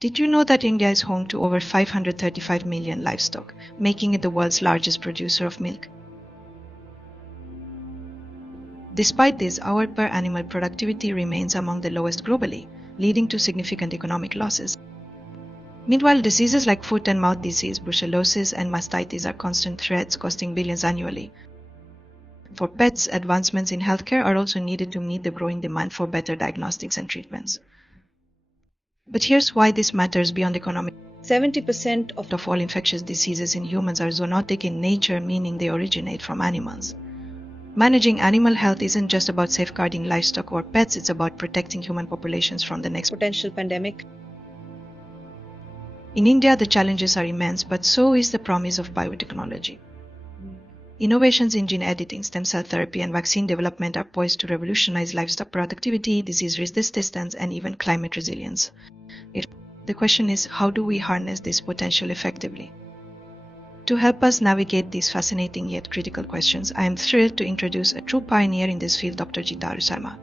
Did you know that India is home to over 535 million livestock, making it the world's largest producer of milk? Despite this, our per animal productivity remains among the lowest globally, leading to significant economic losses. Meanwhile, diseases like foot and mouth disease, brucellosis, and mastitis are constant threats costing billions annually. For pets, advancements in healthcare are also needed to meet the growing demand for better diagnostics and treatments. But here's why this matters beyond economics. 70% of all infectious diseases in humans are zoonotic in nature, meaning they originate from animals. Managing animal health isn't just about safeguarding livestock or pets, it's about protecting human populations from the next potential pandemic. In India, the challenges are immense, but so is the promise of biotechnology. Innovations in gene editing, stem cell therapy, and vaccine development are poised to revolutionize livestock productivity, disease resistance, and even climate resilience. The question is, how do we harness this potential effectively? To help us navigate these fascinating yet critical questions, I am thrilled to introduce a true pioneer in this field, Dr. Jitaru Sharma.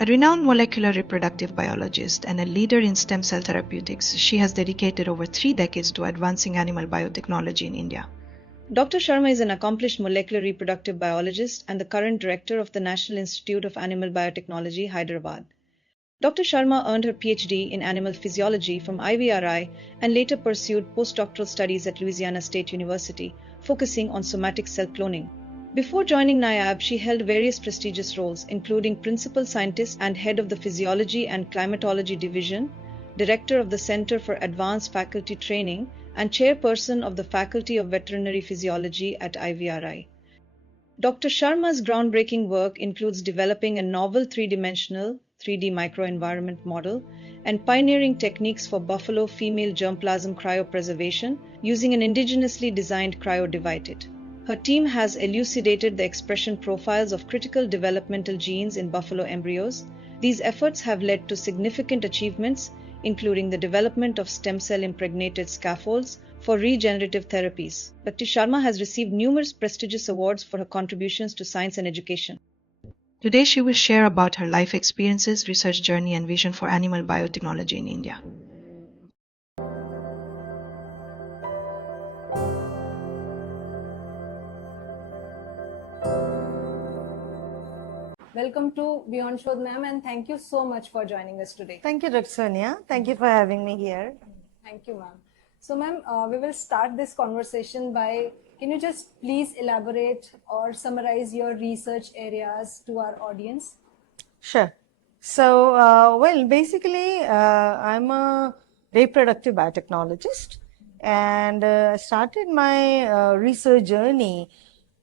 A renowned molecular reproductive biologist and a leader in stem cell therapeutics, she has dedicated over 3 decades to advancing animal biotechnology in India. Dr. Sharma is an accomplished molecular reproductive biologist and the current director of the National Institute of Animal Biotechnology, Hyderabad. Dr. Sharma earned her PhD in animal physiology from IVRI and later pursued postdoctoral studies at Louisiana State University, focusing on somatic cell cloning. Before joining NIAB, she held various prestigious roles, including principal scientist and head of the Physiology and Climatology Division, director of the Center for Advanced Faculty Training, and chairperson of the Faculty of Veterinary Physiology at IVRI. Dr. Sharma's groundbreaking work includes developing a novel three-dimensional 3D microenvironment model and pioneering techniques for buffalo female germplasm cryopreservation using an indigenously designed cryodivided. Her team has elucidated the expression profiles of critical developmental genes in buffalo embryos. These efforts have led to significant achievements, including the development of stem cell impregnated scaffolds for regenerative therapies. Dr. Sharma has received numerous prestigious awards for her contributions to science and education. Today, she will share about her life experiences, research journey, and vision for animal biotechnology in India. Welcome to Beyond Shodh, ma'am, and thank you so much for joining us today. Thank you, Dr. Sonia. Thank you for having me here. Thank you, ma'am. So, ma'am, we will start this conversation by, can you just please elaborate or summarize your research areas to our audience? Sure. So, basically, I'm a reproductive biotechnologist, and I started my research journey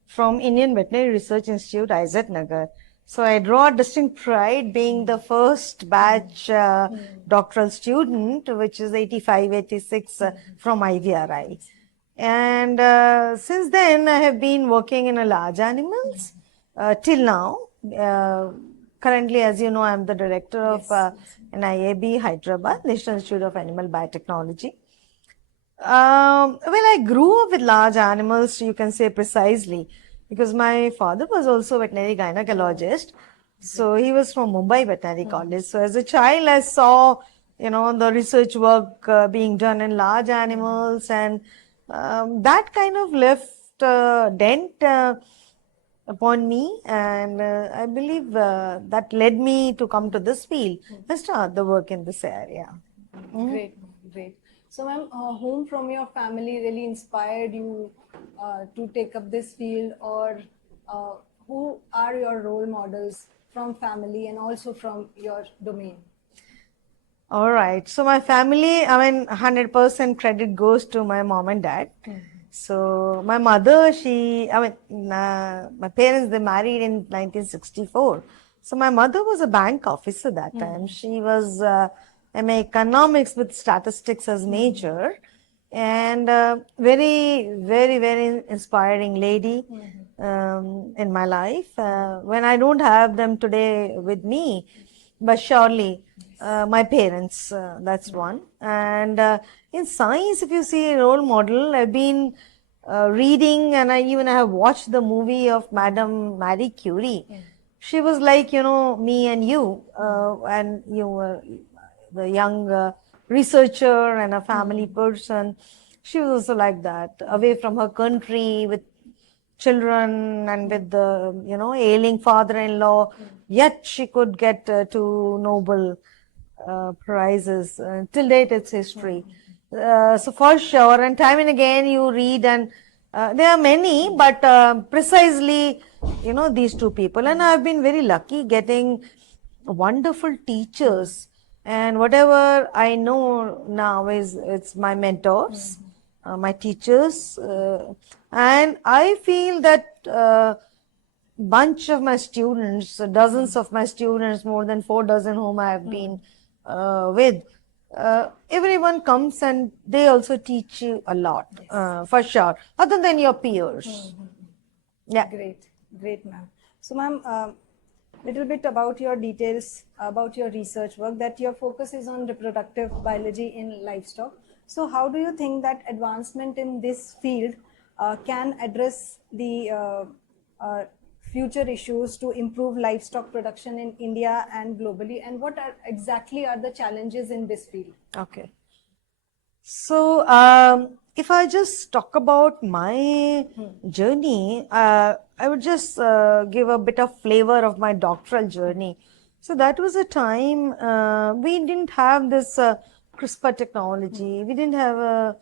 from Indian Veterinary Research Institute, Izat Nagar. So, I draw distinct pride being the first batch doctoral student, which is 85, 86 from IVRI. And since then, I have been working in a large animals till now. Currently, as you know, I'm the director of NIAB Hyderabad, National Institute of Animal Biotechnology. I grew up with large animals, you can say precisely, because my father was also a veterinary gynecologist. So he was from Mumbai Veterinary College. So as a child, I saw, the research work being done in large animals, and that kind of left a dent upon me, and I believe that led me to come to this field and start the work in this area. Great, great. So, ma'am, whom from your family really inspired you to take up this field, or who are your role models from family and also from your domain? All right. So my family, 100% credit goes to my mom and dad. So my mother, my parents, they married in 1964. So my mother was a bank officer that time. She was MA Economics with statistics as major, and very, very, very inspiring lady in my life. When I don't have them today with me, but surely my parents, that's one. And in science, if you see a role model, I've been reading, and I have watched the movie of Madame Marie Curie. She was like, me and you, and you were the young researcher and a family person. She was also like that, away from her country with children and with the, ailing father-in-law, yet she could get two Nobel prizes. Till date, it's history. So for sure, and time and again you read, and there are many, but precisely, these two people. And I've been very lucky getting wonderful teachers, and whatever I know now it's my mentors, my teachers, and I feel that bunch of my students, dozens of my students, more than 4 dozen whom I have been with, everyone comes and they also teach you a lot, for sure, other than your peers. Yeah. Great, ma'am. So, ma'am, little bit about your details, about your research work, that your focus is on reproductive biology in livestock. So, how do you think that advancement in this field can address the future issues to improve livestock production in India and globally, and what exactly are the challenges in this field? Okay. So, if I just talk about my journey, I would just give a bit of flavor of my doctoral journey. So that was a time we didn't have this CRISPR technology. We didn't have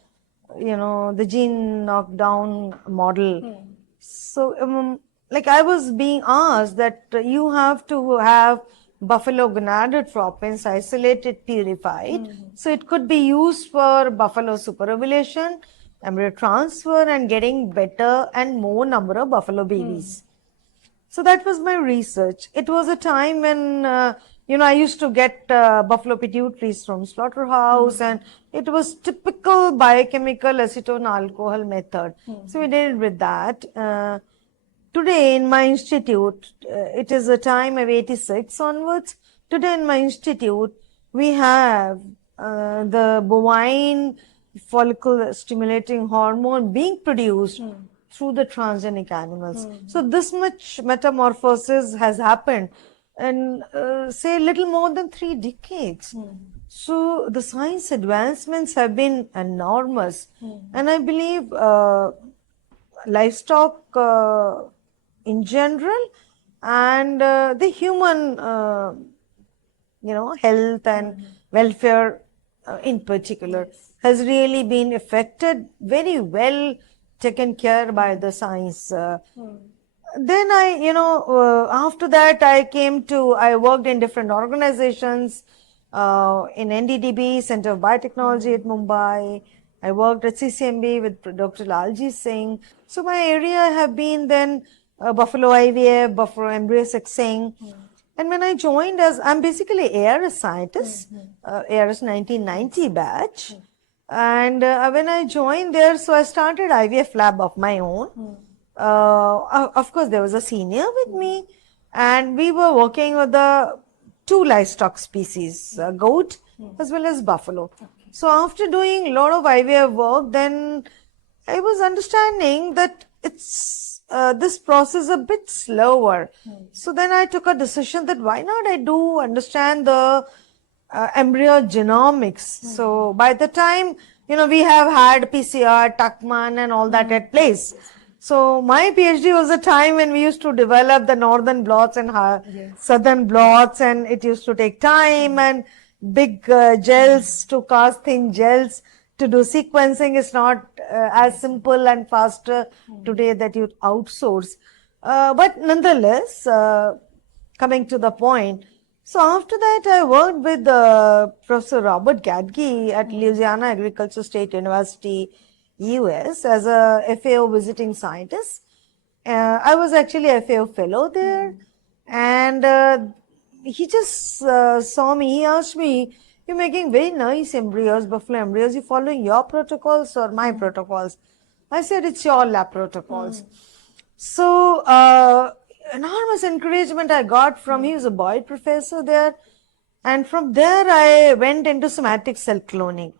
the gene knockdown model. So, like I was being asked that you have to have buffalo gonadotropins isolated, purified. So it could be used for buffalo superovulation, embryo transfer, and getting better and more number of buffalo babies. So that was my research. It was a time when, I used to get buffalo pituitaries from slaughterhouse, and it was typical biochemical acetone alcohol method. So we did it with that. Today in my institute, it is a time of 86 onwards. Today in my institute, we have the bovine follicle stimulating hormone being produced through the transgenic animals. So this much metamorphosis has happened in, say, little more than 3 decades. So the science advancements have been enormous. And I believe livestock in general and the human health and welfare in particular has really been affected, very well taken care by the science. Then after that I worked in different organizations, in NDDB, Center of Biotechnology at Mumbai. I worked at CCMB with Dr. Lalji Singh. So my area have been then buffalo IVF, buffalo embryo sexing. And when I joined I'm basically ARS scientist, ARS 1990 batch. And when I joined there, so I started IVF lab of my own. Of course, there was a senior with me, and we were working with the 2 livestock species, goat as well as buffalo. So after doing a lot of IVF work, then I was understanding that it's this process a bit slower. So then I took a decision that why not I do understand the embryo genomics. So by the time, we have had PCR, Tuckman and all that at place. So my PhD was a time when we used to develop the northern blots and southern blots, and it used to take time and big gels to cast thin gels. To do sequencing is not as simple and faster today that you outsource. But nonetheless, coming to the point, so after that I worked with Professor Robert Gadgey at Louisiana Agricultural State University, US, as a FAO visiting scientist. I was actually a FAO fellow there, and he just saw me. He asked me, "You're making very nice embryos, buffalo embryos. You following your protocols or my protocols?" I said, "It's your lab protocols." So enormous encouragement I got from he was a Boyd professor there, and from there I went into somatic cell cloning.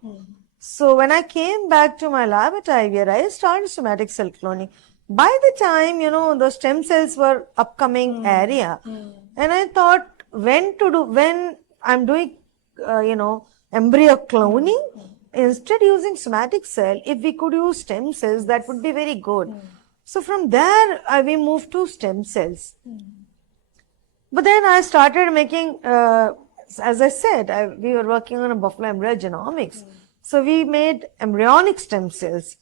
So when I came back to my lab at IVR, I started somatic cell cloning. By the time, the stem cells were upcoming area, and I thought when I'm doing, embryo cloning, instead using somatic cell, if we could use stem cells, that would be very good. So from there, we moved to stem cells. But then I started making, as I said, we were working on a buffalo embryo genomics. So we made embryonic stem cells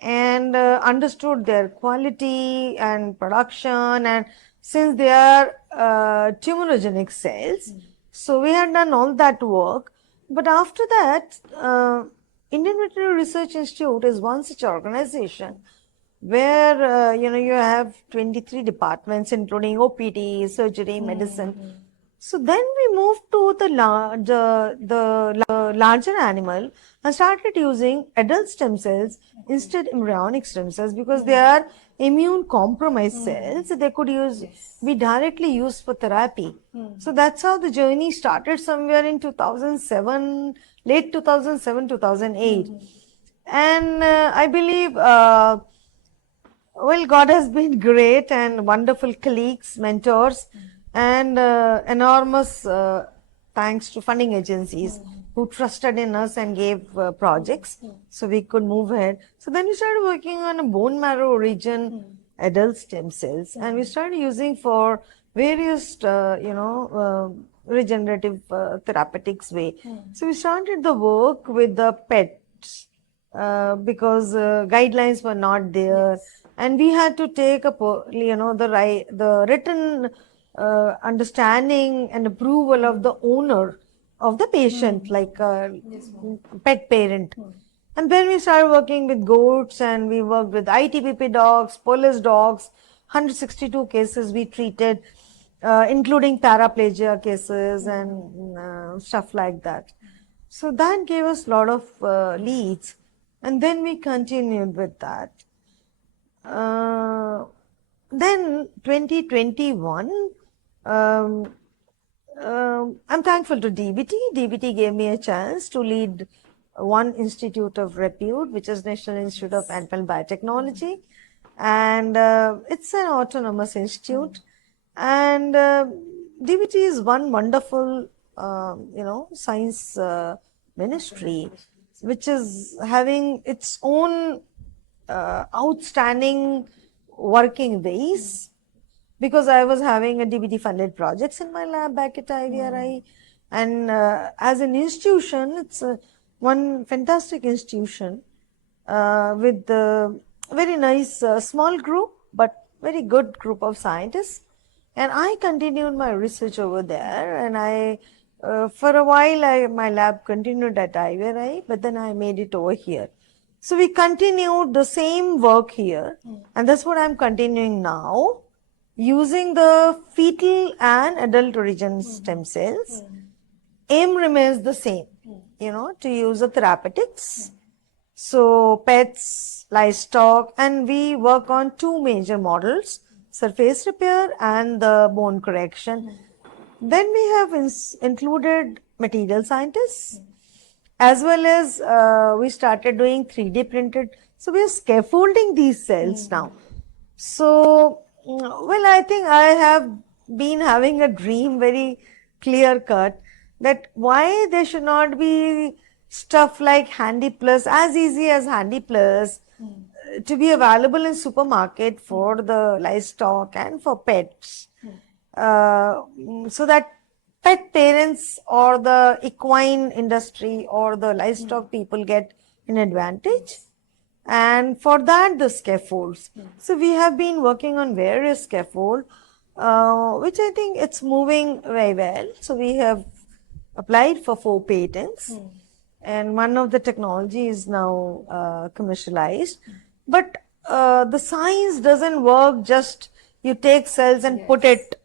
and understood their quality and production. And since they are tumorigenic cells, so we had done all that work. But after that, Indian Veterinary Research Institute is one such organization where you have 23 departments including OPD, surgery, medicine. So then we moved to the larger animal and started using adult stem cells instead embryonic stem cells, because they are immune compromised cells. They could be directly used for therapy. So that's how the journey started somewhere in 2007, late 2007, 2008. And I believe well, God has been great, and wonderful colleagues, mentors, and enormous thanks to funding agencies who trusted in us and gave projects so we could move ahead. So then we started working on a bone marrow region adult stem cells, and we started using for various regenerative therapeutics way. So we started the work with the pets because guidelines were not there. And we had to take the written understanding and approval of the owner of the patient, like pet parent. And then we started working with goats, and we worked with ITPP dogs, police dogs. 162 cases we treated, including paraplegia cases and stuff like that. So that gave us a lot of leads, and then we continued with that. Then 2021, I'm thankful to DBT. DBT gave me a chance to lead one institute of repute, which is National Institute of Animal Biotechnology, and it's an autonomous institute. And DBT is one wonderful, science ministry, which is having its own outstanding working ways, because I was having a DBT funded projects in my lab back at IVRI, and as an institution, it's one fantastic institution with a very nice small group, but very good group of scientists. And I continued my research over there, and I for a while my lab continued at IVRI, but then I made it over here. So we continued the same work here, and that's what I'm continuing now, using the fetal and adult origin stem cells. Aim remains the same, to use the therapeutics. So pets, livestock, and we work on two major models, surface repair and the bone correction. Then we have included material scientists, as well as we started doing 3D printed. So we are scaffolding these cells now. So, well, I think I have been having a dream, very clear cut, that why there should not be stuff like Handy Plus, as easy as Handy Plus, to be available in supermarket for the livestock and for pets, so that pet parents or the equine industry or the livestock people get an advantage. And for that, the scaffolds. So we have been working on various scaffold, which I think it's moving very well. So we have applied for 4 patents, and one of the technology is now commercialized. But the science doesn't work just you take cells and put it.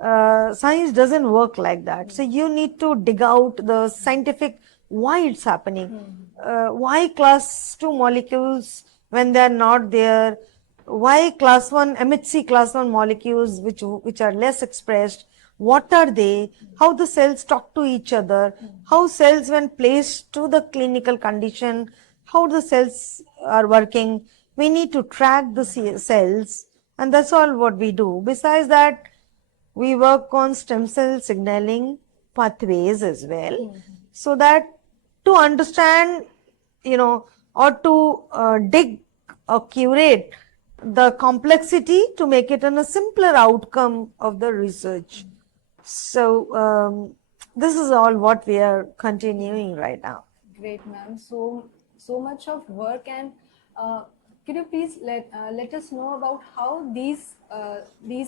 Science doesn't work like that. So you need to dig out the scientific why it's happening. Why class 2 molecules when they're not there? Why class 1 MHC class 1 molecules which are less expressed? What are they? How the cells talk to each other? How cells, when placed to the clinical condition, how the cells are working? We need to track the cells, and that's all what we do. Besides that, we work on stem cell signaling pathways as well, so that to understand, or to dig or curate the complexity to make it a simpler outcome of the research. So this is all what we are continuing right now. Great, ma'am. So much of work, and could you please let us know about how these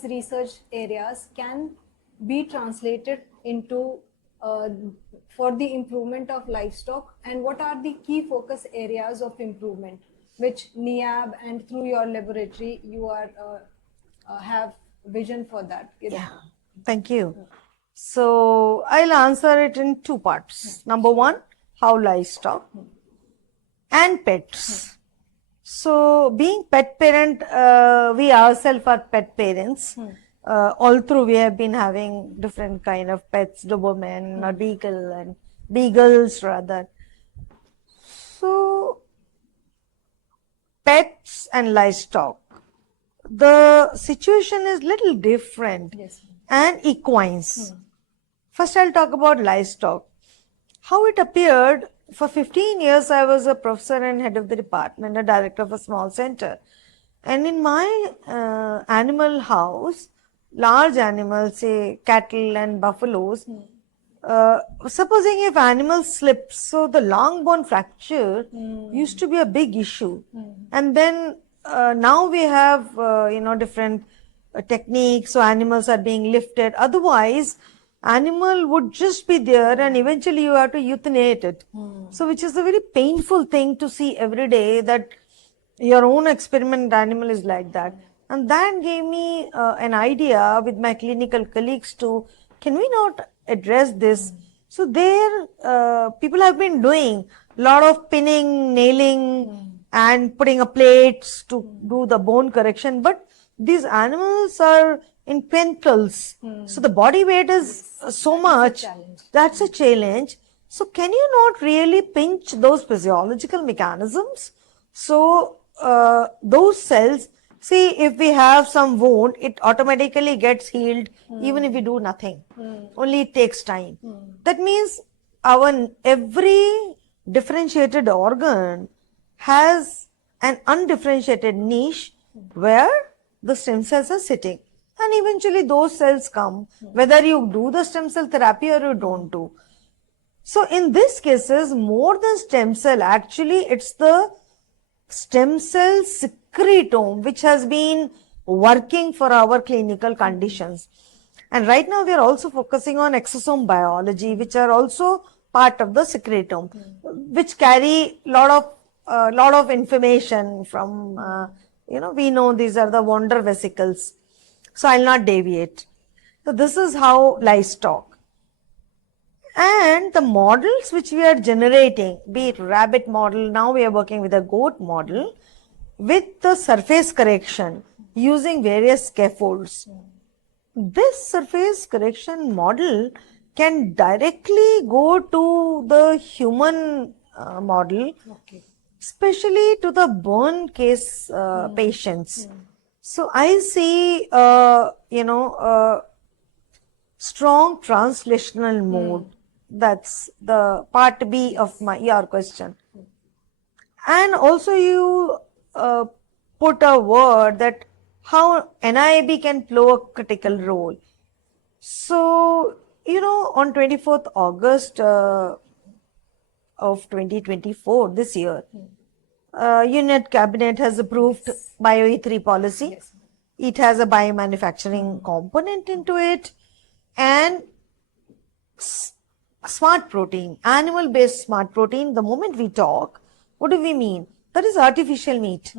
research areas can be translated into for the improvement of livestock, and what are the key focus areas of improvement which NIAB and through your laboratory you are have vision for that? Yeah, thank you. So I'll answer it in two parts. Number one, how livestock and pets. So being pet parent, we ourselves are pet parents. All through we have been having different kind of pets, Doberman or Beagle and Beagles rather. So pets and livestock, the situation is little different. Yes. And equines. First I'll talk about livestock. How it appeared, for 15 years I was a professor and head of the department, a director of a small center. And in my animal house, large animals, say cattle and buffaloes, supposing if animals slip, so the long bone fracture used to be a big issue. And then now we have, different techniques, so animals are being lifted. Otherwise, animal would just be there and eventually you have to euthanize it. So which is a very painful thing to see every day, that your own experiment animal is like that. And that gave me an idea with my clinical colleagues to, can we not address this? So there, people have been doing a lot of pinning, nailing and putting a plates to do the bone correction. But these animals are in quintals. So the body weight is so much. That's a challenge. So can you not really pinch those physiological mechanisms? So those cells, see, if we have some wound, it automatically gets healed even if we do nothing. Only it takes time. That means our every differentiated organ has an undifferentiated niche where the stem cells are sitting. And eventually those cells come, whether you do the stem cell therapy or you don't do. So in these cases, more than stem cell, actually it's the stem cell secretome which has been working for our clinical conditions. And right now we are also focusing on exosome biology, which are also part of the secretome, which carry lot of information from, we know these are the Wonder vesicles. So I'll not deviate. So this is how livestock. And the models which we are generating, be it rabbit model, now we are working with a goat model, with the surface correction using various scaffolds. This surface correction model can directly go to the human model, especially to the burn case patients. So I see, strong translational mode. That's the part B of your question. And also you put a word that how NIAB can play a critical role. So, on 24th August of 2024, this year, Union Cabinet has approved Bio-E3 policy. Yes. It has a biomanufacturing component into it, and smart protein, animal-based smart protein. The moment we talk, what do we mean? That is artificial meat.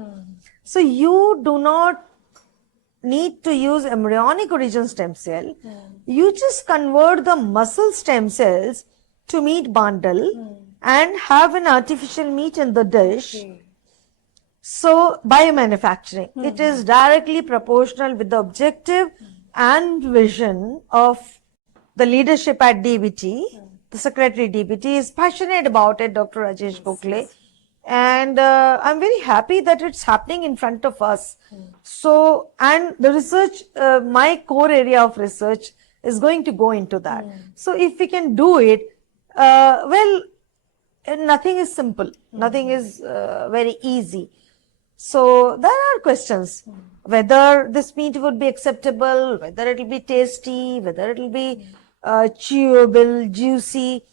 So you do not need to use embryonic origin stem cell. You just convert the muscle stem cells to meat bundle and have an artificial meat in the dish. So biomanufacturing, it is directly proportional with the objective and vision of the leadership at DBT. The secretary DBT is passionate about it, Dr. Rajesh Gokhale. And I'm very happy that it's happening in front of us. So, and the research, my core area of research is going to go into that. So if we can do it, well, nothing is simple, nothing is very easy. So there are questions whether this meat would be acceptable, whether it will be tasty, whether it will be chewable, juicy.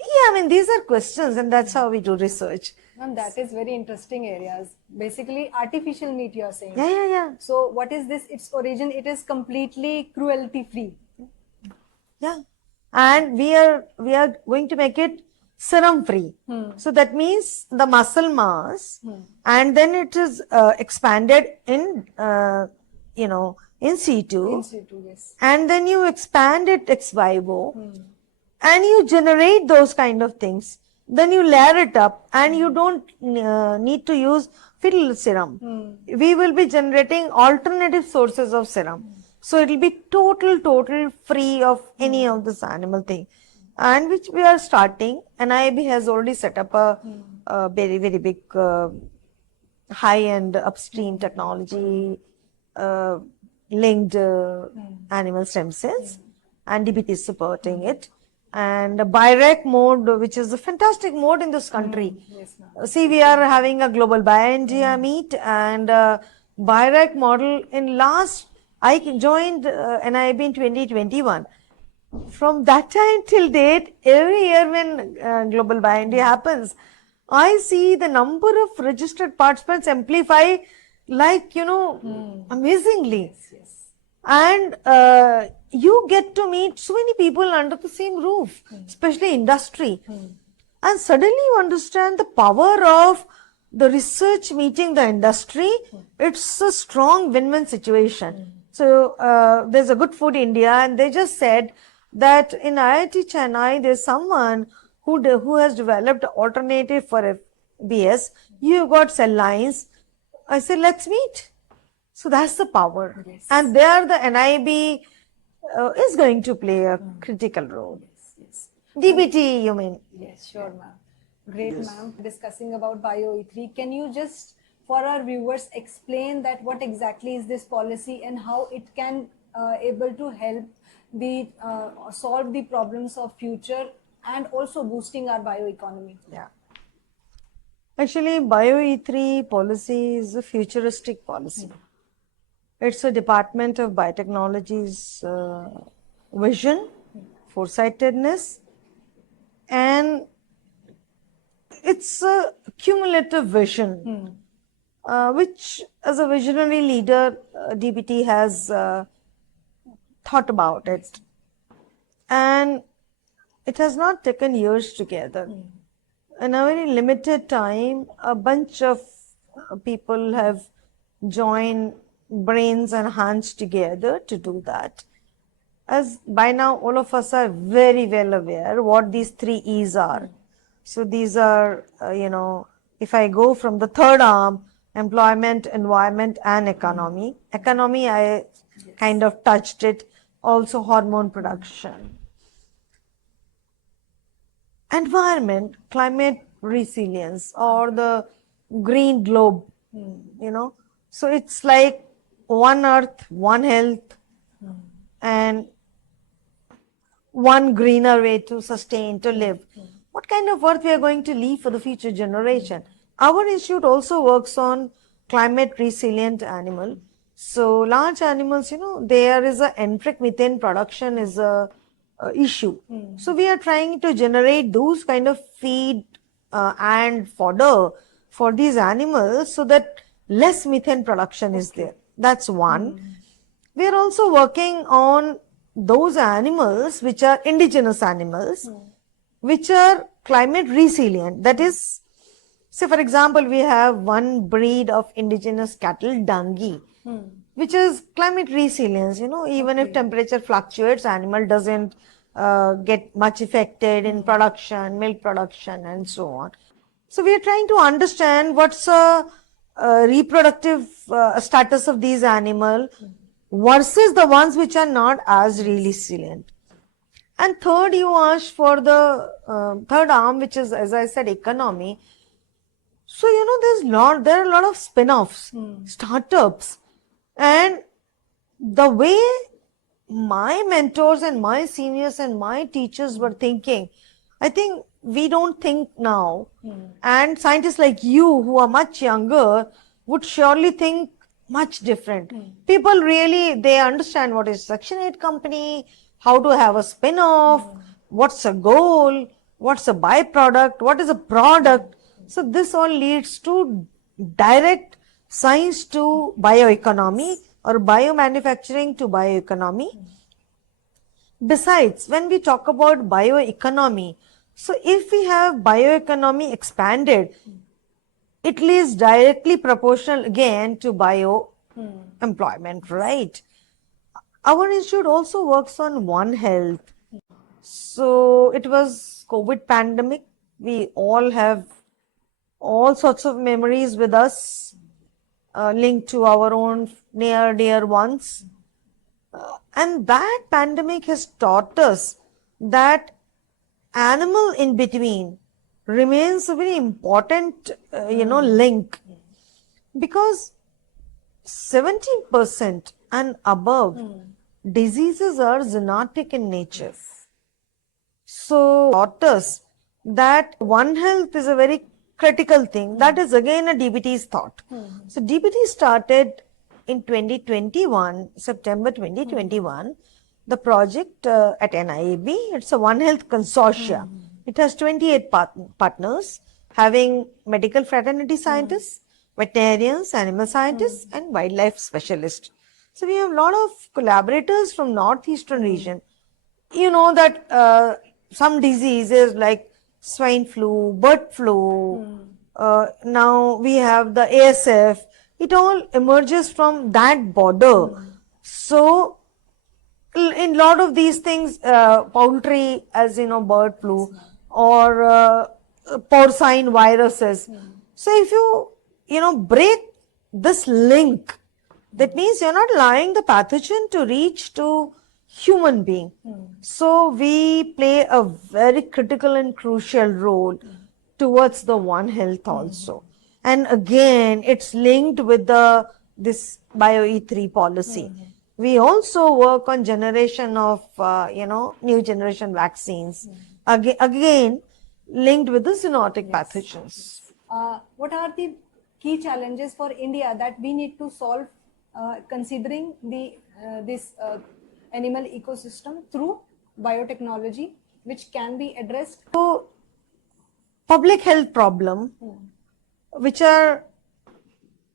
Yeah, I mean, these are questions, and that's how we do research. Ma'am, that is very interesting areas. Basically, artificial meat you are saying. Yeah, yeah, yeah. So what is this? Its origin, it is completely cruelty free. Yeah. And we are going to make it serum free. So that means the muscle mass, and then it is expanded in in situ, In situ, yes. and then you expand it ex vivo, and you generate those kind of things. Then you layer it up, and you don't need to use fetal serum. We will be generating alternative sources of serum. So it will be total free of any of this animal thing, and which we are starting. NIAB has already set up a very big high-end upstream technology linked animal stem cells, and DBT is supporting it. And BIREC mode, which is a fantastic mode in this country. Yes, ma'am. See, we are having a global Bio-India meet, and BIREC model in last, I joined NIAB in 2021. From that time till date, every year when Global Bio-India happens, I see the number of registered participants amplify like, amazingly. Yes. And you get to meet so many people under the same roof, especially industry. And suddenly you understand the power of the research meeting the industry. It's a strong win-win situation. So there's a Good Food India, and they just said that in IIT Chennai, there's someone who has developed alternative for FBS. You got cell lines. I said, let's meet. So that's the power. Yes. And there the NIB is going to play a critical role. Yes. DBT, you mean? Yes, sure, ma'am. Great, ma'am. Discussing about BioE3, can you just, for our viewers, explain that what exactly is this policy and how it can able to help the solve the problems of future and also boosting our bioeconomy? Yeah. Actually, BioE3 policy is a futuristic policy. It's a Department of Biotechnology's vision, foresightedness, and it's a cumulative vision, which as a visionary leader, DBT has thought about it. And it has not taken years together. In a very limited time, a bunch of people have joined brains and hands together to do that. As by now, all of us are very well aware what these 3 E's are. So these are, if I go from the third arm, employment, environment, and economy. Economy, I kind of touched it. Also hormone production. Environment, climate resilience, or the green globe, So it's like one earth, one health, and one greener way to sustain, to live. What kind of earth we are going to leave for the future generation? Our institute also works on climate resilient animal. So large animals, there is a enteric methane production is a issue. So we are trying to generate those kind of feed and fodder for these animals so that less methane production is there. That's one. We are also working on those animals which are indigenous animals, which are climate resilient. That is, say for example, we have one breed of indigenous cattle, Dangi, which is climate resilience. Even if temperature fluctuates, animal doesn't get much affected in production, milk production, and so on. So we are trying to understand what's a reproductive status of these animals versus the ones which are not as resilient. And third, you asked for the third arm, which is, as I said, economy. So, there are a lot of spin-offs, startups, and the way my mentors and my seniors and my teachers were thinking, I think we don't think now. And scientists like you, who are much younger, would surely think much different. People really, they understand what is Section 8 company, how to have a spin-off, what's a goal, what's a byproduct, what is a product. So this all leads to direct science to bioeconomy or biomanufacturing to bioeconomy. Besides, when we talk about bioeconomy, so if we have bioeconomy expanded, it is directly proportional again to bio employment, right? Our institute also works on One Health. So it was COVID pandemic. We all have all sorts of memories with us, linked to our own near dear ones. And that pandemic has taught us that animal in between remains a very important, link, because 70% and above diseases are zoonotic in nature. So taught us that One Health is a very critical thing. That is again a DBT's thought. So DBT started in 2021, September 2021, the project at NIAB. It's a One Health consortia. It has 28 partners, having medical fraternity scientists, veterinarians, animal scientists, and wildlife specialists. So we have a lot of collaborators from Northeastern region. You know that some diseases like swine flu, bird flu, now we have the ASF, it all emerges from that border. So in lot of these things, poultry, as you know, bird flu or porcine viruses. So if you break this link, that means you're not allowing the pathogen to reach to human being. So we play a very critical and crucial role towards the One Health also. And again, it's linked with this BioE3 policy. We also work on generation of, new generation vaccines. Again, linked with the zoonotic pathogens. What are the key challenges for India that we need to solve, considering this animal ecosystem through biotechnology, which can be addressed? So, public health problem, which are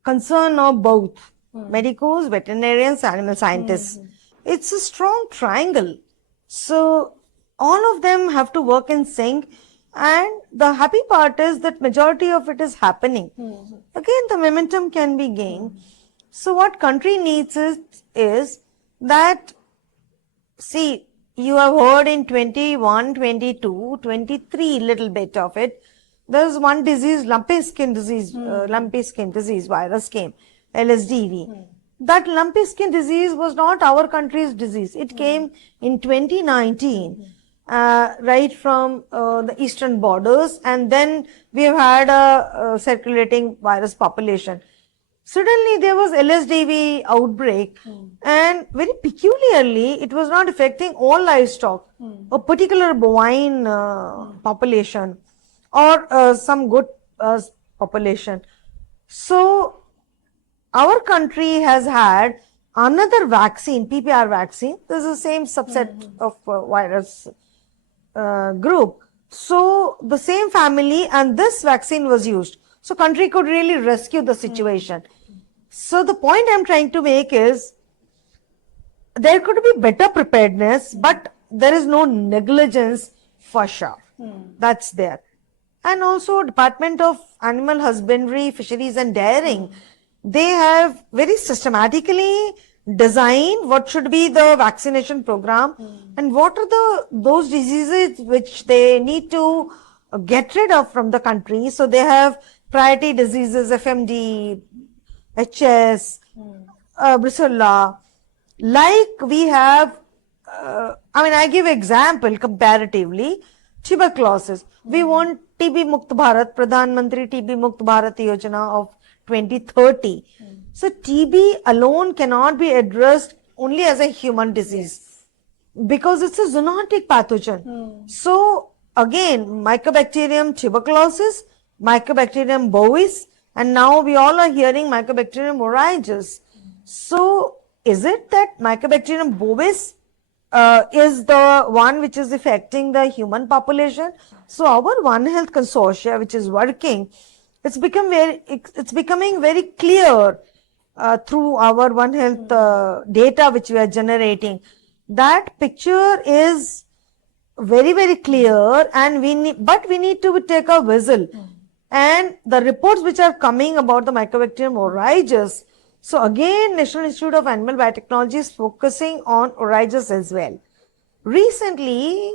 concern of both medicos, veterinarians, animal scientists. It's a strong triangle. So all of them have to work in sync, and the happy part is that majority of it is happening. Again, the momentum can be gained. So what country needs is that, see, you have heard in 21, 22, 23, little bit of it. There's one disease, lumpy skin disease virus came, LSDV. That lumpy skin disease was not our country's disease. It came in 2019, right from the eastern borders, and then we have had a circulating virus population. Suddenly there was LSDV outbreak, and very peculiarly, it was not affecting all livestock, a particular bovine population or some good population. So our country has had another vaccine, PPR vaccine. This is the same subset of virus group. So the same family, and this vaccine was used. So country could really rescue the situation. So the point I'm trying to make is, there could be better preparedness, but there is no negligence for sure. That's there. And also Department of Animal Husbandry, Fisheries and Dairying, they have very systematically designed what should be the vaccination program and what are those diseases which they need to get rid of from the country. So they have priority diseases, FMD, HS, Brucella. Like we have, I give example comparatively, tuberculosis. We want TB Mukt Bharat, Pradhan Mantri TB Mukt Bharat Yojana of 2030. So TB alone cannot be addressed only as a human disease because it's a zoonotic pathogen. So again, Mycobacterium tuberculosis, Mycobacterium bovis, and now we all are hearing Mycobacterium oryzus. So, is it that Mycobacterium bovis is the one which is affecting the human population? So, our One Health consortia, which is working, it's becoming very clear through our One Health data which we are generating. That picture is very, very clear, and we need to take a whistle. And the reports which are coming about the Mycobacterium oryzus, so again, National Institute of Animal Biotechnology is focusing on oryzus as well. Recently,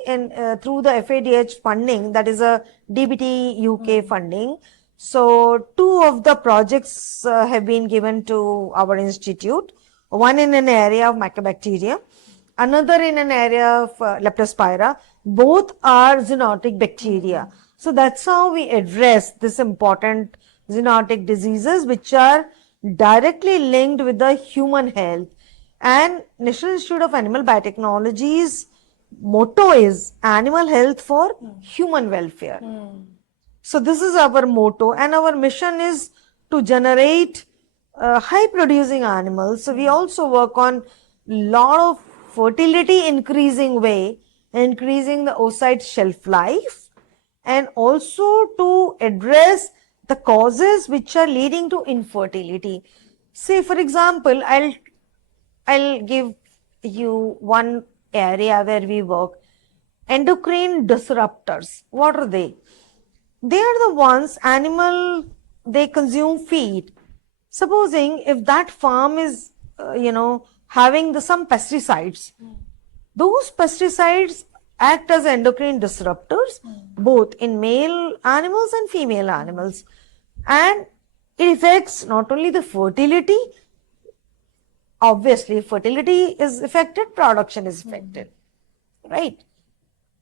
through the FADH funding, that is a DBT UK funding, so 2 of the projects have been given to our institute, one in an area of Mycobacterium, another in an area of Leptospira. Both are zoonotic bacteria. So that's how we address this important zoonotic diseases which are directly linked with the human health. And National Institute of Animal Biotechnology's motto is animal health for human welfare. So this is our motto, and our mission is to generate high producing animals. So we also work on lot of fertility increasing way, increasing the oocyte shelf life, and also to address the causes which are leading to infertility. Say for example, I'll give you one area where we work. Endocrine disruptors. What are they? They are the ones they consume feed. Supposing if that farm is, having some pesticides, those pesticides act as endocrine disruptors, both in male animals and female animals. And it affects not only the fertility, obviously fertility is affected, production is affected, right?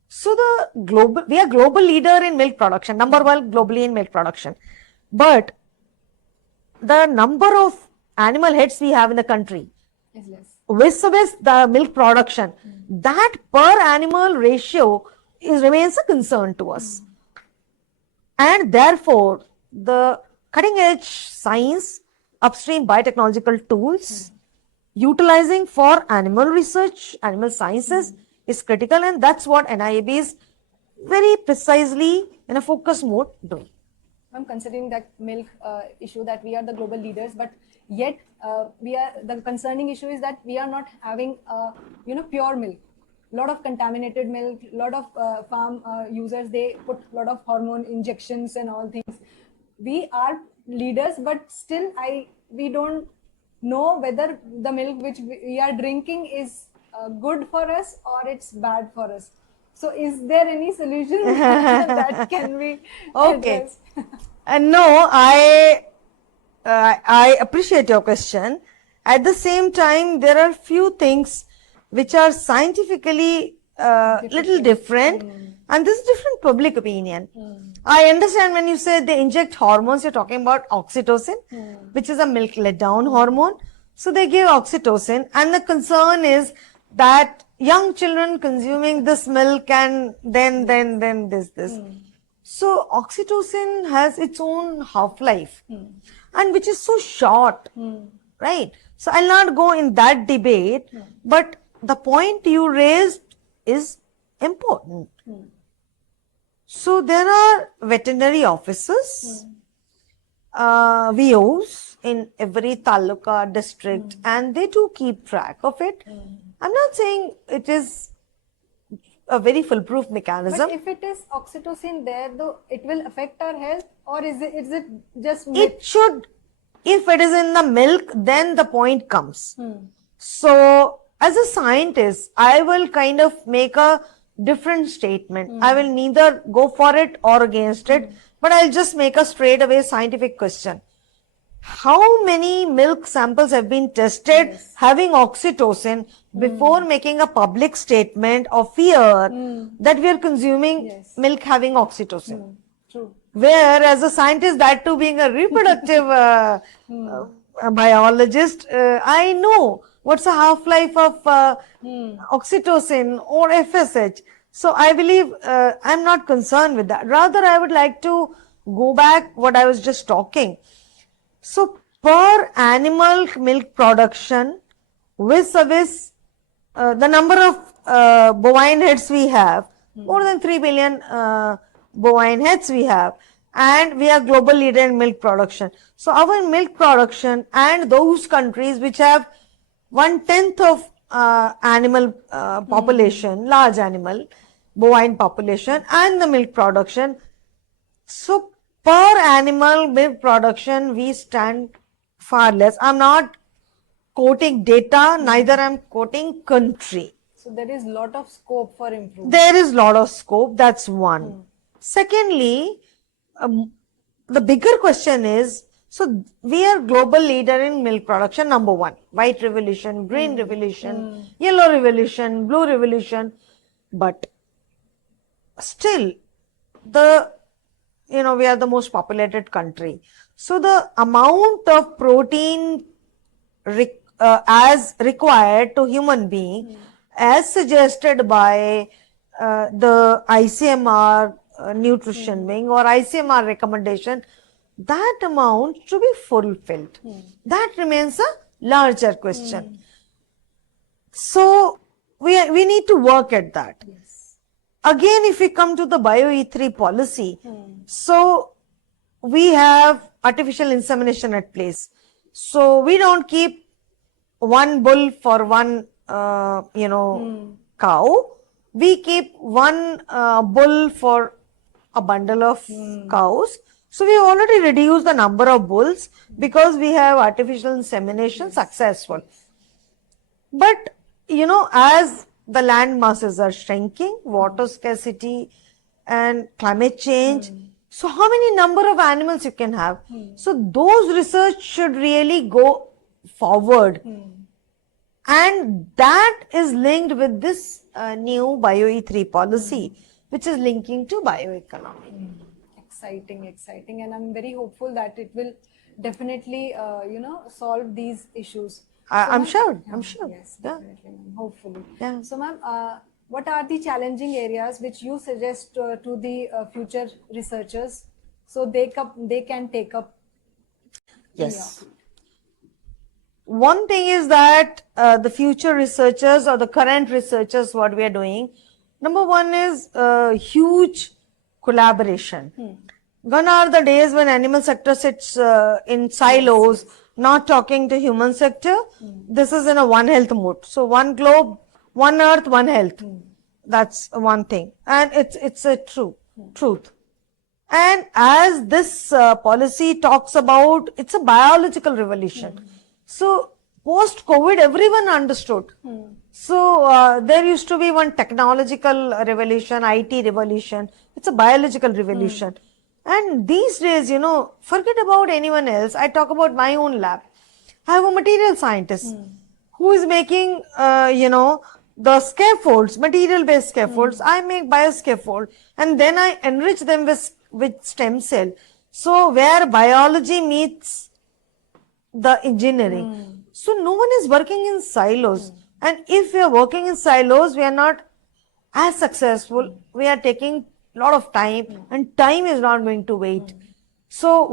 So we are global leader in milk production, number 1 globally in milk production. But the number of animal heads we have in the country is less. With the milk production, that per animal ratio remains a concern to us. And therefore, the cutting edge science, upstream biotechnological tools, utilizing for animal research, animal sciences is critical, and that's what NIAB is very precisely in a focus mode doing. I'm considering that milk issue, that we are the global leaders, but yet the concerning issue is that we are not having pure milk. A lot of contaminated milk, a lot of farm users, they put a lot of hormone injections and all things. We are leaders, but still we don't know whether the milk which we are drinking is good for us or it's bad for us. So is there any solution that can be addressed? No, I appreciate your question. At the same time, there are few things which are scientifically little different, and this is different public opinion. I understand when you say they inject hormones, you're talking about oxytocin, which is a milk let down hormone. So they give oxytocin, and the concern is that young children consuming this milk and then this. So oxytocin has its own half-life, and which is so short, right? So I'll not go in that debate, but the point you raised is important. So there are veterinary officers, VOs in every taluka district, and they do keep track of it. I'm not saying it is a very foolproof mechanism. But if it is oxytocin there, though, it will affect our health, or is it just myth? It should. If it is in the milk, then the point comes. So as a scientist, I will kind of make a different statement. I will neither go for it or against it, but I'll just make a straight away scientific question. How many milk samples have been tested having oxytocin before making a public statement of fear that we are consuming milk having oxytocin? True. Where as a scientist, that too being a reproductive biologist, I know what's the half-life of oxytocin or FSH. So I believe I'm not concerned with that. Rather, I would like to go back what I was just talking. So per animal milk production, vis-a-vis the number of bovine heads we have, more than 3 billion bovine heads we have, and we are global leader in milk production. So our milk production and those countries which have 1/10 of animal population, large animal, bovine population and the milk production. So per animal milk production, we stand far less. I'm not quoting data, neither I'm quoting country. So there is lot of scope for improvement. There is lot of scope, that's one. Secondly, the bigger question is, so we are global leader in milk production, number one. White revolution, green revolution, yellow revolution, blue revolution. But still, we are the most populated country. So the amount of protein as required to human being, as suggested by the ICMR nutrition wing or ICMR recommendation, that amount should be fulfilled. That remains a larger question. So we need to work at that. Again, if we come to the BioE3 policy, so we have artificial insemination at place. So we don't keep one bull for one, cow. We keep one bull for a bundle of cows. So we already reduced the number of bulls because we have artificial insemination successful. But, as the land masses are shrinking, water scarcity and climate change, so how many number of animals you can have? So those research should really go forward. And that is linked with this new BioE3 policy, which is linking to bioeconomy. Exciting. And I'm very hopeful that it will definitely, solve these issues. I'm sure. Yes, definitely, ma'am. Hopefully. Yeah. So, ma'am, what are the challenging areas which you suggest to the future researchers so they can take up? Yes. One thing is that the future researchers or the current researchers, what we are doing, number one is huge collaboration. Gone are the days when animal sector sits in silos, not talking to human sector. This is in a One Health mode. So one globe, one earth, one health. That's one thing. And it's a truth. And as this policy talks about, it's a biological revolution. So post-COVID, everyone understood. So there used to be one technological revolution, IT revolution. It's a biological revolution. And these days, forget about anyone else. I talk about my own lab. I have a material scientist who is making, the scaffolds, material-based scaffolds. I make bioscaffold and then I enrich them with stem cell. So where biology meets the engineering. So no one is working in silos. And if we are working in silos, we are not as successful. We are taking a lot of time and time is not going to wait. So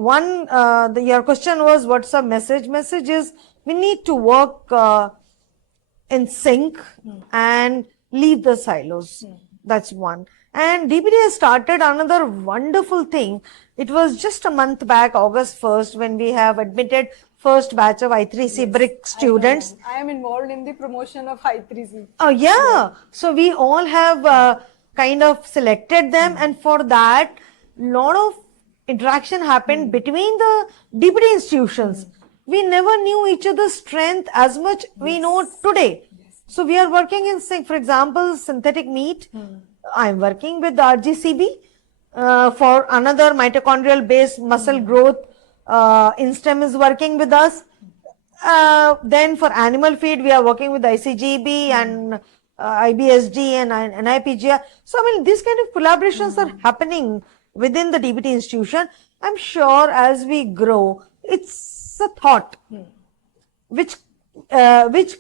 your question was, what's the message? Message is we need to work in sync and leave the silos. That's one. And DBT has started another wonderful thing. It was just a month back, August 1st, when we have admitted first batch of I3C BRIC students. I am involved in the promotion of I3C. Oh, yeah. So we all have kind of selected them, and for that, lot of interaction happened between the DBT institutions. We never knew each other's strength as much we know today. So we are working in sync. For example, synthetic meat. I'm working with RGCB for another mitochondrial based muscle growth. Instem is working with us. Then for animal feed, we are working with ICGB and IBSD and NIPGR. So, these kind of collaborations are happening within the DBT institution. I'm sure as we grow, it's a thought which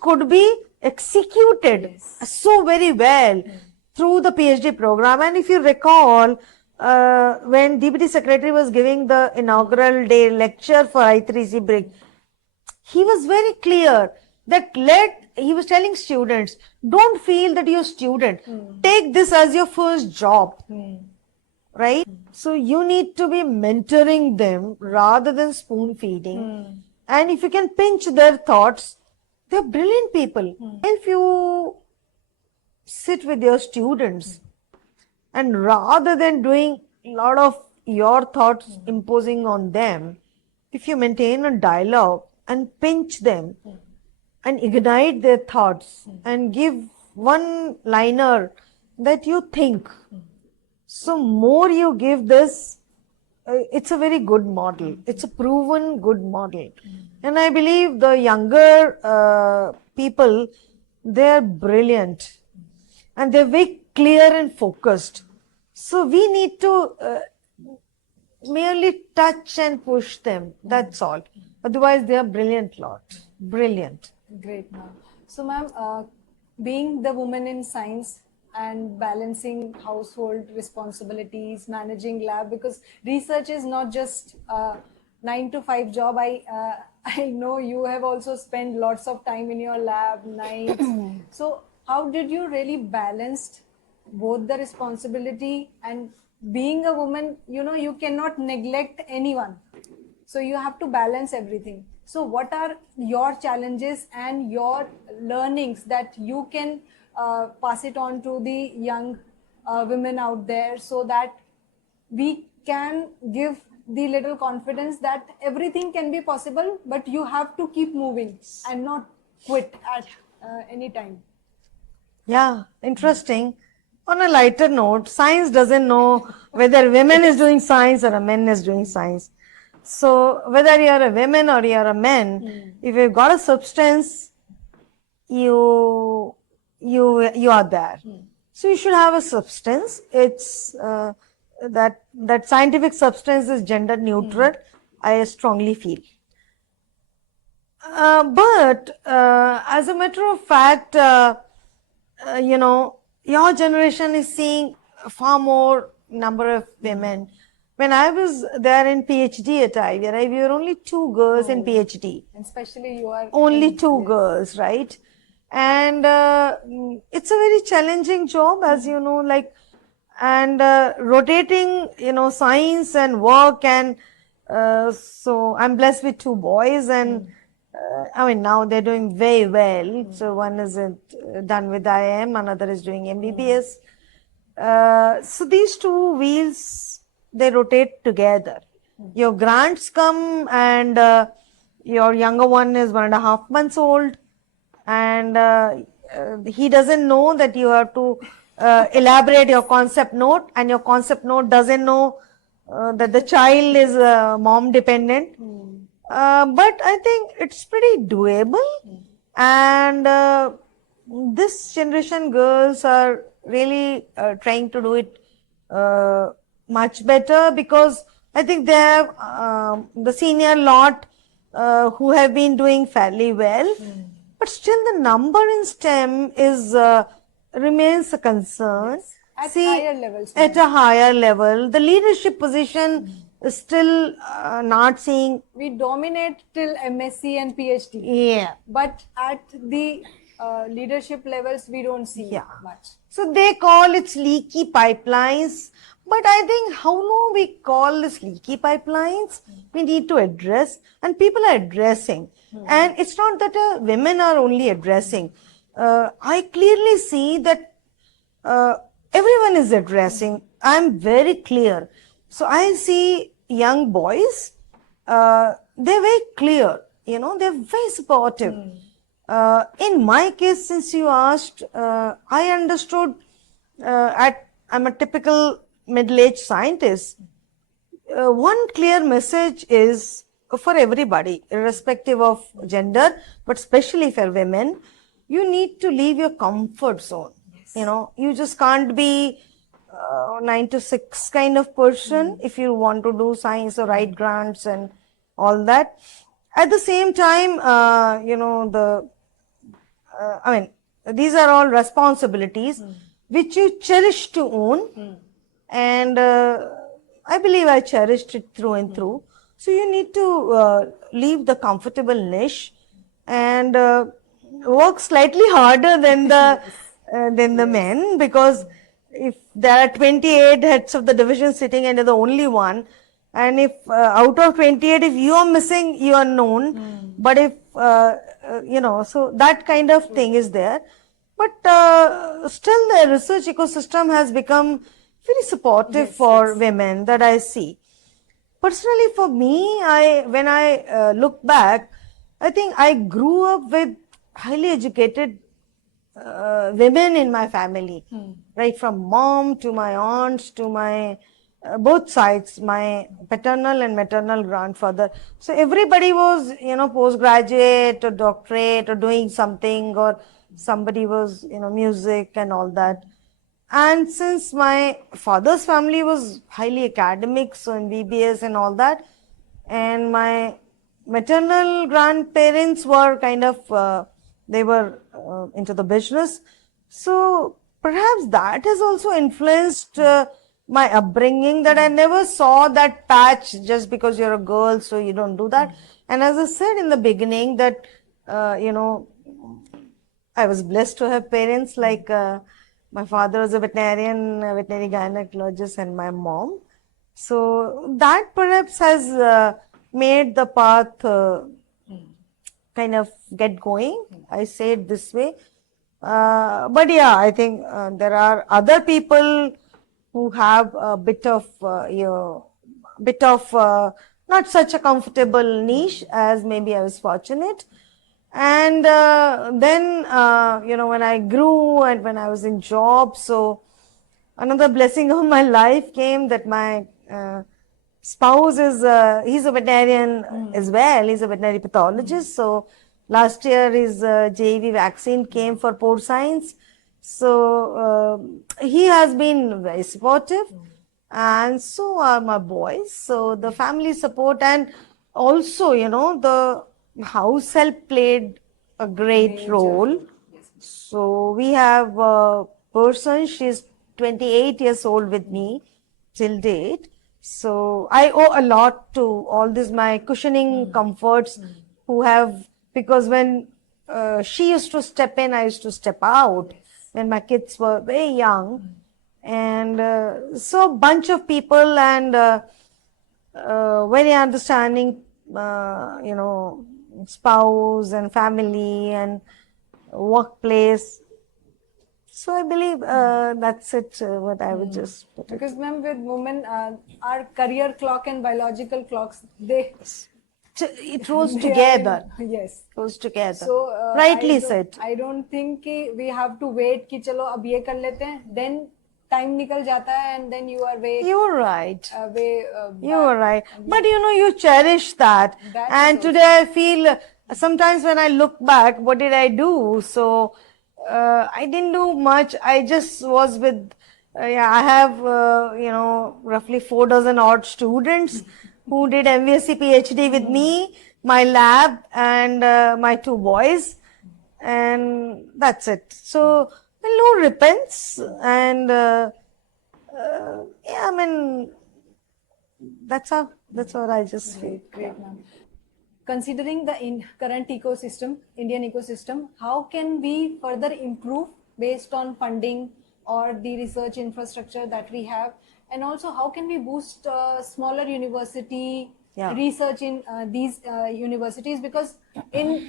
could be executed so very well through the PhD program. And if you recall, when DBT Secretary was giving the inaugural day lecture for I3C BRIC, he was very clear that he was telling students, don't feel that you're a student. Take this as your first job. Right? So you need to be mentoring them rather than spoon feeding. And if you can pinch their thoughts, they're brilliant people. If you sit with your students and rather than doing a lot of your thoughts imposing on them, if you maintain a dialogue and pinch them and ignite their thoughts and give one liner that you think, so more you give this, it's a very good model. It's a proven good model. And I believe the younger people, they're brilliant and they're very clear and focused. So we need to merely touch and push them. That's all. Otherwise, they are brilliant lot. Brilliant. Great, ma'am. So, ma'am, being the woman in science and balancing household responsibilities, managing lab, because research is not just a 9 to 5 job. I know you have also spent lots of time in your lab, nights. So, how did you really balance both the responsibility and being a woman? You know, you cannot neglect anyone. So you have to balance everything. So what are your challenges and your learnings that you can pass it on to the young women out there, so that we can give the little confidence that everything can be possible, but you have to keep moving and not quit at any time? Yeah, interesting. On a lighter note, science doesn't know whether women is doing science or a man is doing science. So whether you're a woman or you're a man, if you've got a substance, you are there. So you should have a substance. It's that scientific substance is gender neutral. I strongly feel. But as a matter of fact, you know, your generation is seeing far more number of women. When I was there in PhD at IVRI, we were only 2 girls in PhD. And especially you are Only 2 girls, right? And it's a very challenging job, as you know, like, and rotating, you know, science and work. And so I'm blessed with 2 boys, and I mean, now they're doing very well. So one is done with IIM, another is doing MBBS. So these 2 wheels, they rotate together. Your grants come, and your younger one is 1.5 months old, and he doesn't know that you have to elaborate your concept note, and your concept note doesn't know that the child is mom dependent. But I think it's pretty doable, and this generation girls are really trying to do it much better, because I think they have the senior lot who have been doing fairly well, but still the number in STEM is remains a concern. At higher levels. At a higher level, the leadership position is still not seeing. We dominate till MSc and PhD. Yeah. But at the leadership levels, we don't see much. So they call it leaky pipelines. But I think how long we call this leaky pipelines, we need to address, and people are addressing. And it's not that women are only addressing. I clearly see that everyone is addressing. I'm very clear. So I see young boys, they're very clear, you know, they're very supportive. In my case, since you asked, I understood I'm a typical middle-aged scientist. One clear message is for everybody, irrespective of gender, but especially for women, you need to leave your comfort zone. You know, you just can't be 9 to 6 kind of person if you want to do science or write grants and all that. At the same time, you know, I mean, these are all responsibilities, which you cherish to own. And I believe I cherished it through and through. So you need to leave the comfortable niche and work slightly harder than the men, because if there are 28 heads of the division sitting and you're the only one, and if out of 28, if you are missing, you are known. But if so that kind of thing is there. But still, the research ecosystem has become very supportive for women, that I see. Personally, for me, when I look back, I think I grew up with highly educated women in my family, right from mom to my aunts to my both sides, my paternal and maternal grandfather. So everybody was, postgraduate or doctorate or doing something, or somebody was, music and all that. And since my father's family was highly academic, so MBBS and all that, and my maternal grandparents were kind of, they were into the business. So perhaps that has also influenced my upbringing, that I never saw that patch just because you're a girl, so you don't do that. And as I said in the beginning, that, I was blessed to have parents like my father was a veterinary gynecologist, and my mom. So that perhaps has made the path kind of get going. I say it this way. But yeah, I think there are other people who have a bit of, not such a comfortable niche as maybe I was fortunate. And then, when I grew and when I was in job, so another blessing of my life came that my spouse is, he's a veterinarian as well. He's a veterinary pathologist. So last year his JV vaccine came for porcines. So he has been very supportive, and so are my boys. So the family support, and also, the house help played a great role. So we have a person, she's 28 years old with me till date. So I owe a lot to all this, my cushioning comforts who have, because when she used to step in, I used to step out when my kids were very young. And so bunch of people, and very understanding, spouse and family and workplace. So I believe that's it, what I would just put it. Because ma'am, with women, our career clock and biological clocks, It rolls together. Yes. Goes together. So Rightly said. I don't think we have to wait कि चलो अब ये कर लेते हैं. Then time निकल जाता है, and then you are You're right. way You're right. But you cherish that. And today I feel, sometimes when I look back, what did I do? So I didn't do much. I just was with, I have, roughly 4 dozen odd students who did MVSc PhD with me, my lab, and my 2 boys. And that's it. So, no repents. And yeah, I mean, that's what I just feel. Great, ma'am. Considering the current ecosystem, Indian ecosystem, how can we further improve based on funding or the research infrastructure that we have? And also, how can we boost smaller university research in these universities? Because in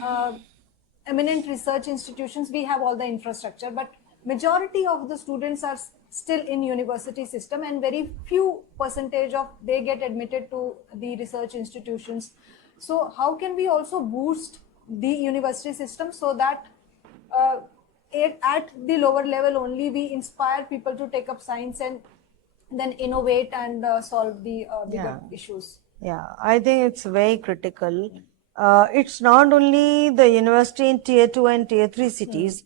eminent research institutions, we have all the infrastructure, but majority of the students are still in university system, and very few percentage of they get admitted to the research institutions. So how can we also boost the university system so that at the lower level only we inspire people to take up science and then innovate and solve the bigger issues? Yeah, I think it's very critical. It's not only the university in tier 2 and tier 3 cities.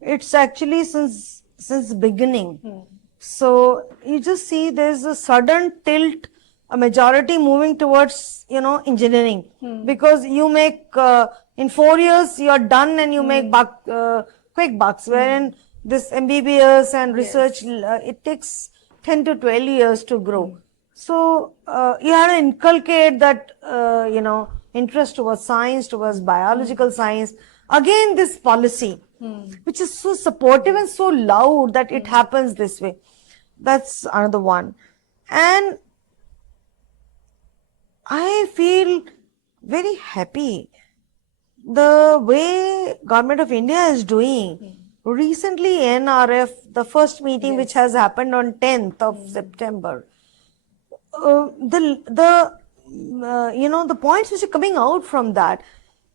It's actually since beginning. So you just see there's a sudden tilt, a majority moving towards, engineering, because you make, in 4 years you're done and you make quick bucks, wherein this MBBS and research, it takes 10 to 12 years to grow. So you have to inculcate that, interest towards science, towards biological science. Again, this policy, which is so supportive and so loud that it happens this way. That's another one. And I feel very happy the way Government of India is doing. Recently, NRF, the first meeting which has happened on 10th of September, the points which are coming out from that,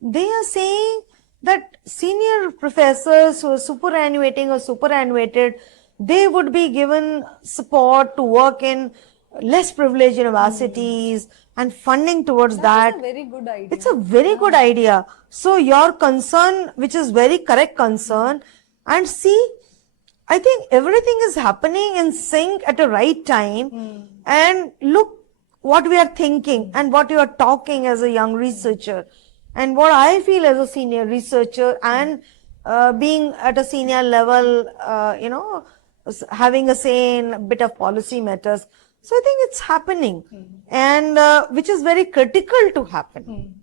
they are saying that senior professors who are superannuating or superannuated, they would be given support to work in less privileged universities and funding towards that. That's a very good idea. It's a very good idea. So your concern, which is very correct concern, and see, I think everything is happening in sync at the right time. And look what we are thinking and what you are talking as a young researcher, and what I feel as a senior researcher, and being at a senior level, having a say in a bit of policy matters. So I think it's happening, and which is very critical to happen.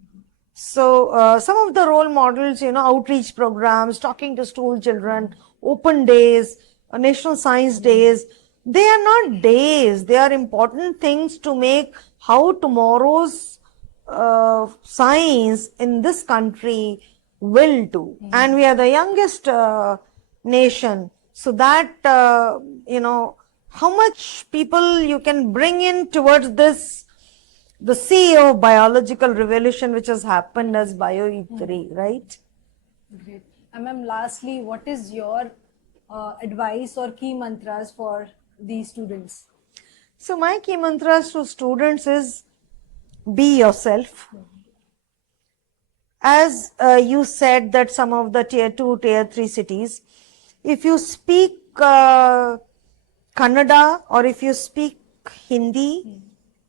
So some of the role models, outreach programs, talking to school children, open days, national science days, they are not days, they are important things to make how tomorrow's science in this country will do. And we are the youngest nation, so that, how much people you can bring in towards this, the sea of biological revolution which has happened as BioE3, right? Great. And ma'am, lastly, what is your advice or key mantras for these students? So my key mantras to students is be yourself. As you said that some of the tier 2, tier 3 cities, if you speak Kannada, or if you speak Hindi,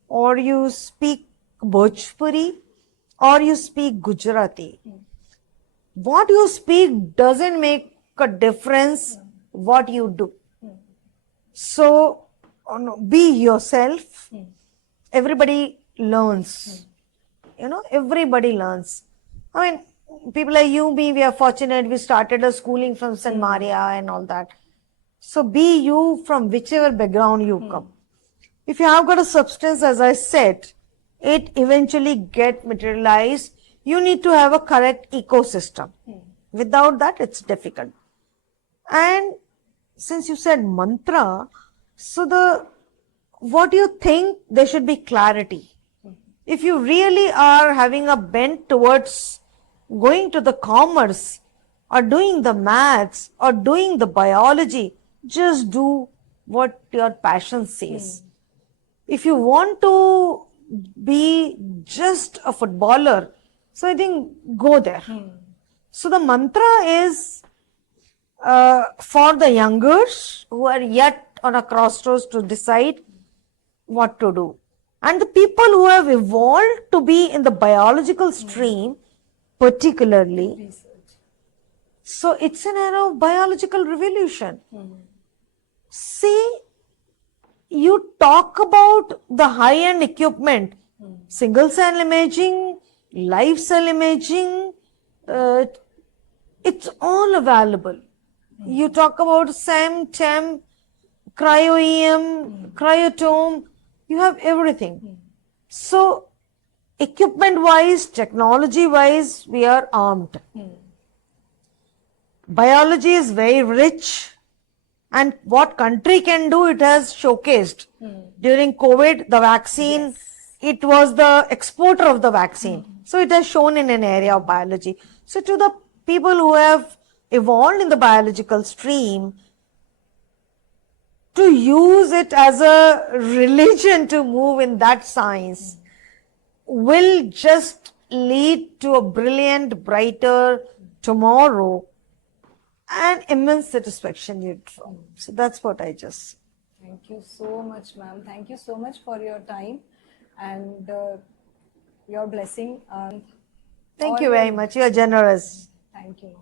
or you speak Bhojpuri, or you speak Gujarati, what you speak doesn't make a difference what you do. So be yourself. Everybody learns. Everybody learns. I mean, people like you, me, we are fortunate. We started a schooling from St. Maria and all that. So be you from whichever background you come. If you have got a substance, as I said, it eventually get materialized. You need to have a correct ecosystem. Without that, it's difficult. And since you said mantra, so what you think, there should be clarity. If you really are having a bent towards going to the commerce, or doing the maths, or doing the biology, just do what your passion says. If you want to be just a footballer, so I think go there. So the mantra is for the youngers who are yet on a crossroads to decide what to do. And the people who have evolved to be in the biological stream, particularly, so it's an era of biological revolution. See, you talk about the high-end equipment, single cell imaging, live cell imaging, it's all available. You talk about SEM, TEM, cryo-EM, cryotome, you have everything. So, equipment-wise, technology-wise, we are armed. Biology is very rich, and what country can do, it has showcased. During COVID, the vaccine, it was the exporter of the vaccine. So it has shown in an area of biology. So to the people who have evolved in the biological stream, to use it as a religion to move in that science will just lead to a brilliant, brighter tomorrow and immense satisfaction you'd draw. So that's what I just. Thank you so much, ma'am. Thank you so much for your time and your blessing. Thank you very much. You are generous. Thank you.